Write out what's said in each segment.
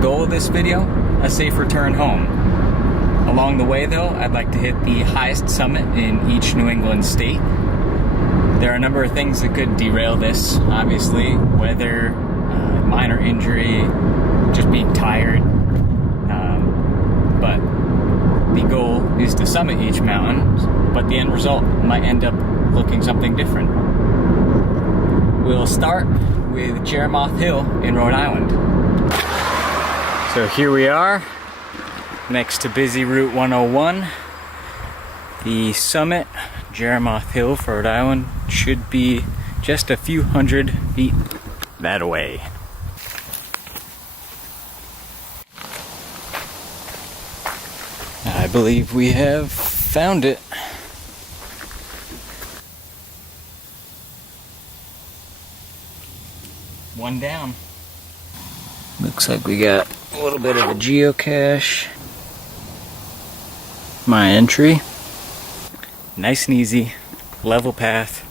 goal of this video, a safe return home. Along the way though, I'd like to hit the highest summit in each New England state. There are a number of things that could derail this, obviously, weather, minor injury, just being tired, but the goal is to summit each mountain, but the end result might end up looking something different. We'll start with Jerimoth Hill in Rhode Island. So here we are, next to busy Route 101. The summit, Jerimoth Hill for Rhode Island, should be just a few hundred feet that way. I believe we have found it. One down. Looks like we got a little bit of a geocache. My entry. Nice and easy, level path.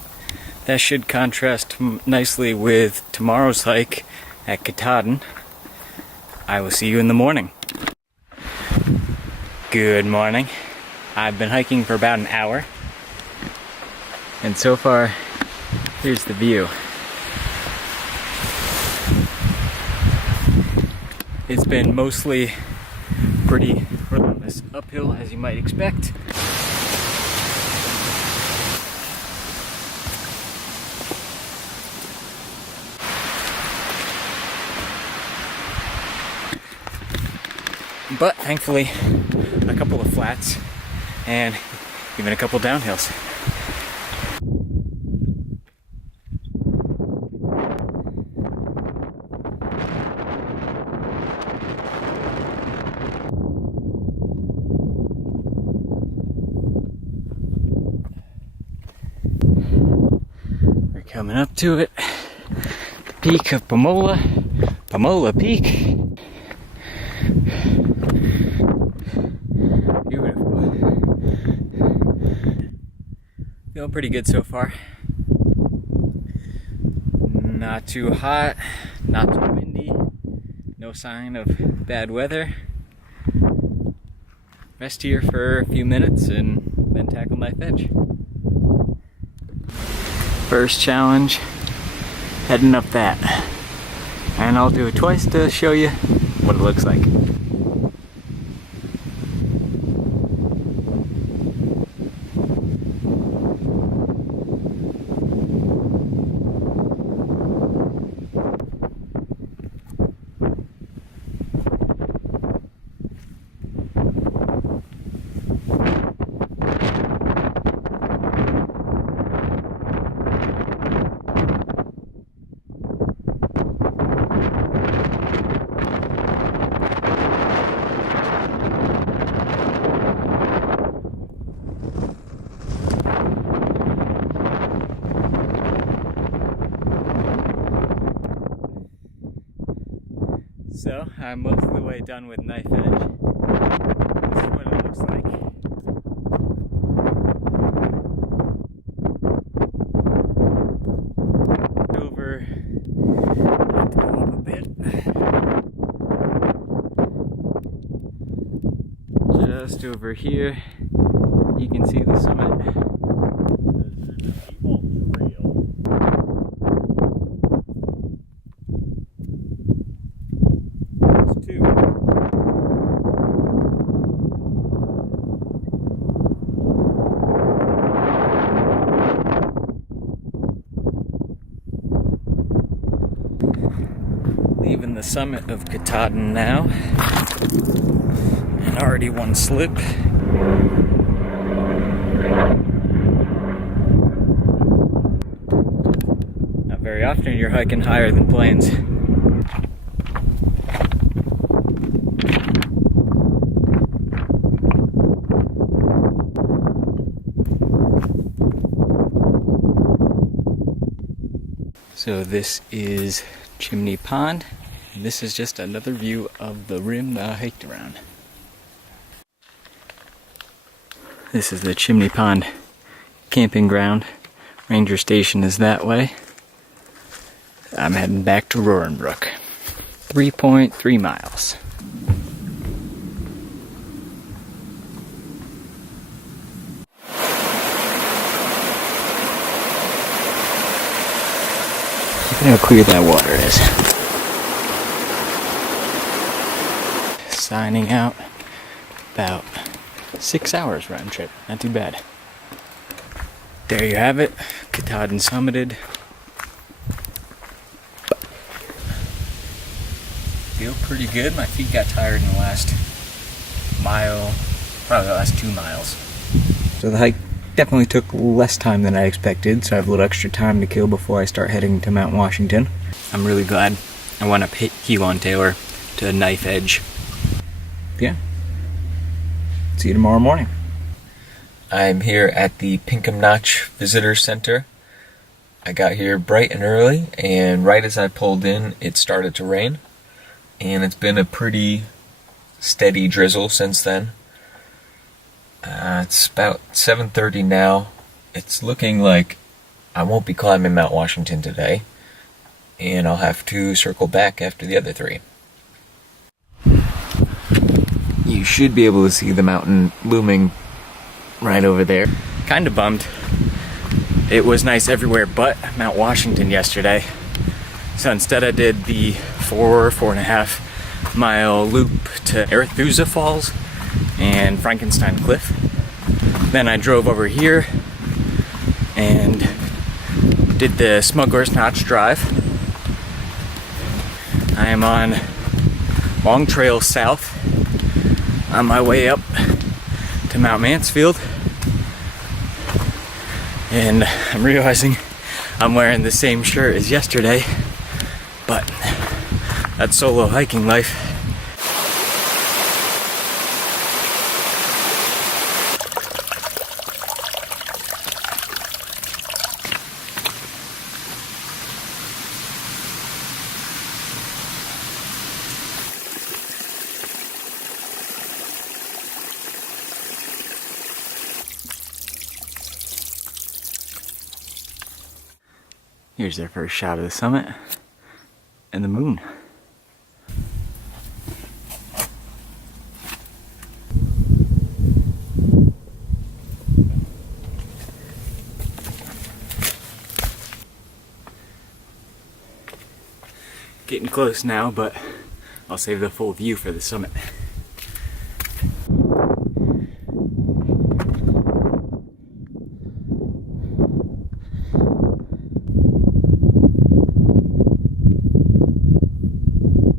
That should contrast nicely with tomorrow's hike at Katahdin. I will see you in the morning. Good morning. I've been hiking for about an hour, and so far, here's the view. It's been mostly pretty relentless uphill, as you might expect. But thankfully, a couple of flats and even a couple downhills. We're coming up to it. The peak of Pomola Peak. Feeling pretty good so far. Not too hot, not too windy, no sign of bad weather. Rest here for a few minutes and then tackle knife edge. First challenge, heading up that. And I'll do it twice to show you what it looks like. So, I'm most of the way done with knife edge. This is what it looks like. Over, let's go up a bit. Just over here, you can see the summit. Leaving the summit of Katahdin now, and already one slip. Not very often you're hiking higher than planes. So this is Chimney Pond, and this is just another view of the rim that I hiked around. This is the Chimney Pond camping ground. Ranger station is that way. I'm heading back to Roaring Brook. 3.3 miles. Look at how clear that water is. Signing out. About 6 hours round trip. Not too bad. There you have it. Katahdin summited. Feel pretty good. My feet got tired in the last mile, probably the last 2 miles. So the hike definitely took less time than I expected, so I have a little extra time to kill before I start heading to Mount Washington. I'm really glad I went up Huon Taylor to a knife edge. Yeah. See you tomorrow morning. I'm here at the Pinkham Notch Visitor Center. I got here bright and early, and right as I pulled in, it started to rain. And it's been a pretty steady drizzle since then. It's about 7:30 now. It's looking like I won't be climbing Mount Washington today, and I'll have to circle back after the other 3. You should be able to see the mountain looming right over there. Kind of bummed. It was nice everywhere but Mount Washington yesterday. So instead I did the 4.5 mile loop to Arethusa Falls and Frankenstein Cliff. Then I drove over here and did the Smuggler's Notch Drive. I am on Long Trail South on my way up to Mount Mansfield. And I'm realizing I'm wearing the same shirt as yesterday, but that's solo hiking life. Here's their first shot of the summit and the moon. Getting close now, but I'll save the full view for the summit.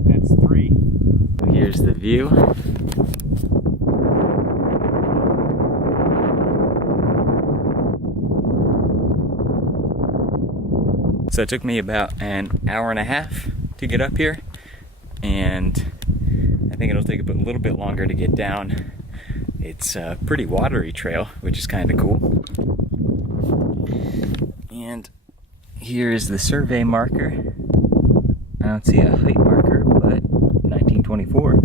That's 3. Here's the view. So it took me about an hour and a half to get up here, and I think it'll take a little bit longer to get down. It's a pretty watery trail, which is kind of cool. And here is the survey marker. I don't see a height marker, but 1924.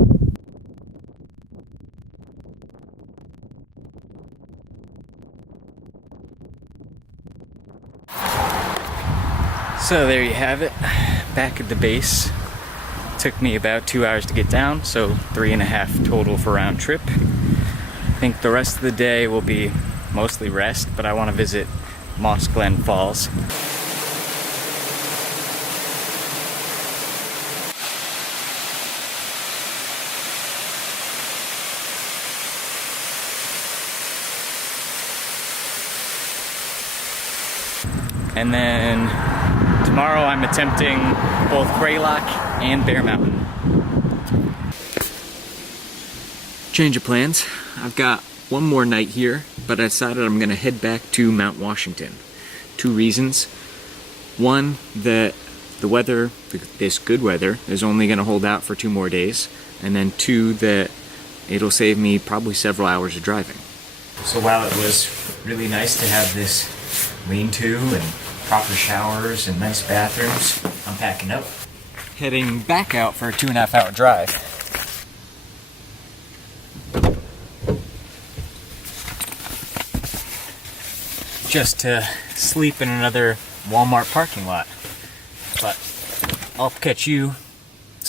So there you have it, back at the base. Took me about 2 hours to get down, so 3.5 total for round trip. I think the rest of the day will be mostly rest, but I want to visit Moss Glen Falls. And then tomorrow I'm attempting both Greylock and Bear Mountain. Change of plans. I've got one more night here, but I decided I'm gonna head back to Mount Washington. 2 reasons. One, that the weather, this good weather, is only gonna hold out for 2 more days. And then 2, that it'll save me probably several hours of driving. So while it was really nice to have this lean-to and proper showers and nice bathrooms, I'm packing up. Heading back out for a 2.5 hour drive. Just to sleep in another Walmart parking lot. But I'll catch you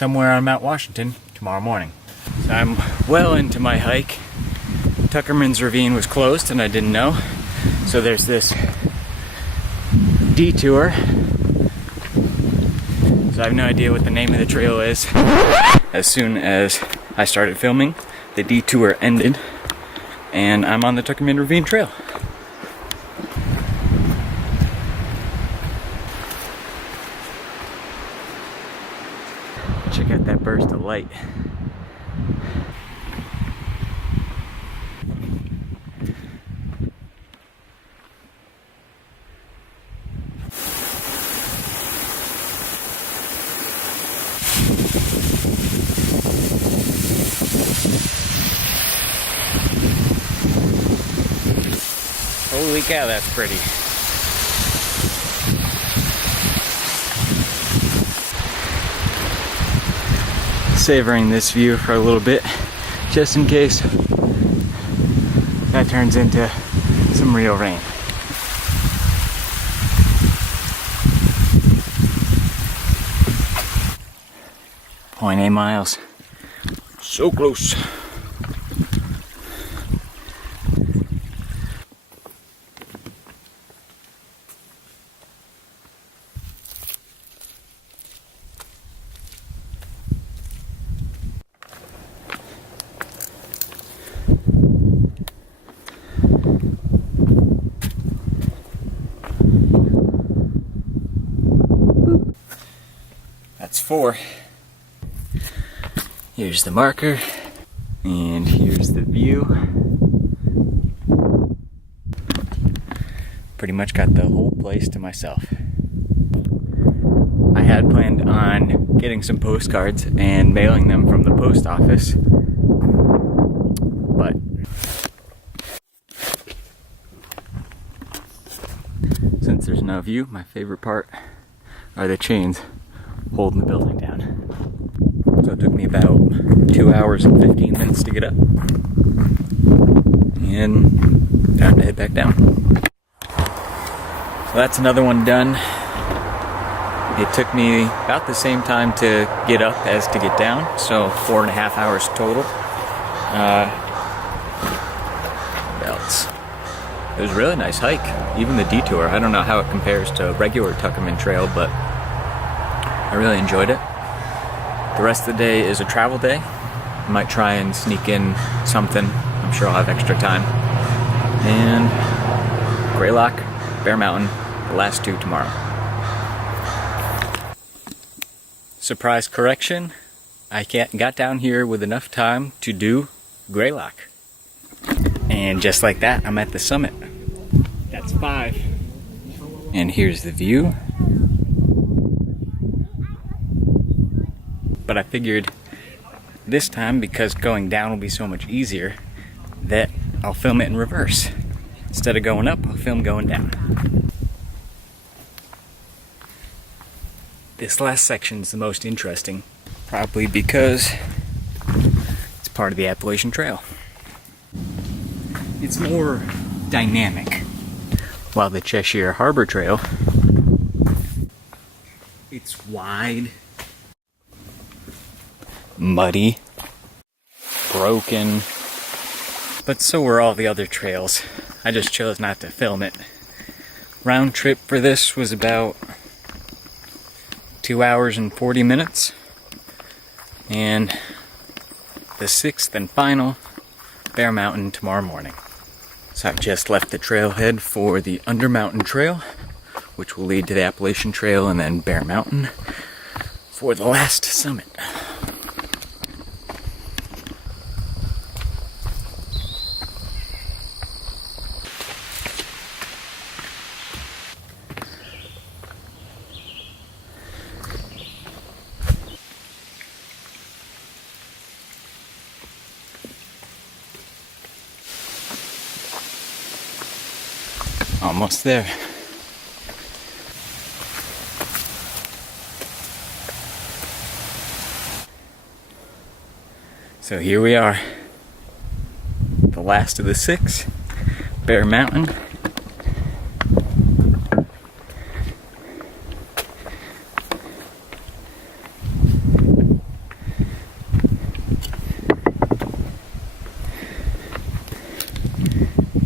somewhere on Mount Washington tomorrow morning. So I'm well into my hike. Tuckerman's Ravine was closed and I didn't know. So there's this detour. So I have no idea what the name of the trail is. As soon as I started filming, the detour ended and I'm on the Tuckerman Ravine Trail. Check out that burst of light. Holy cow, that's pretty. Savoring this view for a little bit, just in case that turns into some real rain. .8 miles. So close. That's 4. Here's the marker, and here's the view. Pretty much got the whole place to myself. I had planned on getting some postcards and mailing them from the post office, but since there's no view, my favorite part are the chains holding the building down. So it took me about 2 hours and 15 minutes to get up. And time to head back down. So that's another one done. It took me about the same time to get up as to get down, so 4.5 hours total. What else? It was a really nice hike, even the detour. I don't know how it compares to a regular Tuckerman trail, but I really enjoyed it. The rest of the day is a travel day. I might try and sneak in something. I'm sure I'll have extra time. And Greylock, Bear Mountain, the last 2 tomorrow. Surprise correction, I got down here with enough time to do Greylock. And just like that, I'm at the summit. That's 5. And here's the view. But I figured this time, because going down will be so much easier, that I'll film it in reverse. Instead of going up, I'll film going down. This last section is the most interesting, probably because it's part of the Appalachian Trail. It's more dynamic, while the Cheshire Harbor Trail, it's wide, muddy, broken, but so were all the other trails. I just chose not to film it. Round trip for this was about 2 hours and 40 minutes, and the 6th and final Bear Mountain tomorrow morning. So I've just left the trailhead for the Undermountain Trail, which will lead to the Appalachian Trail, and then Bear Mountain for the last summit. Almost there. So here we are, the last of the 6, Bear Mountain.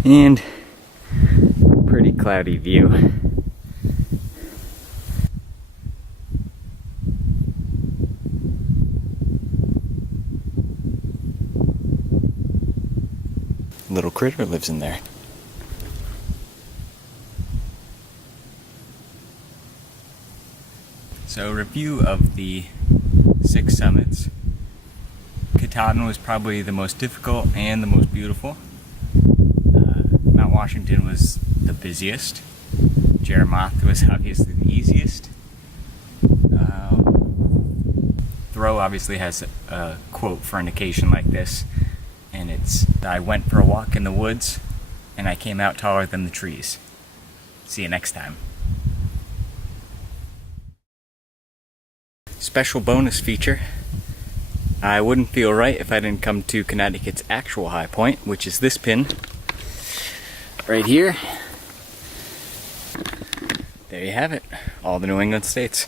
And pretty cloudy view. Little critter lives in there. So, review of the 6 summits. Katahdin was probably the most difficult and the most beautiful. Mount Washington was the busiest. Jerimoth was obviously the easiest. Thoreau obviously has a quote for an occasion like this, and it's, "I went for a walk in the woods, and I came out taller than the trees." See you next time. Special bonus feature. I wouldn't feel right if I didn't come to Connecticut's actual high point, which is this pin right here. There you have it, all the New England states.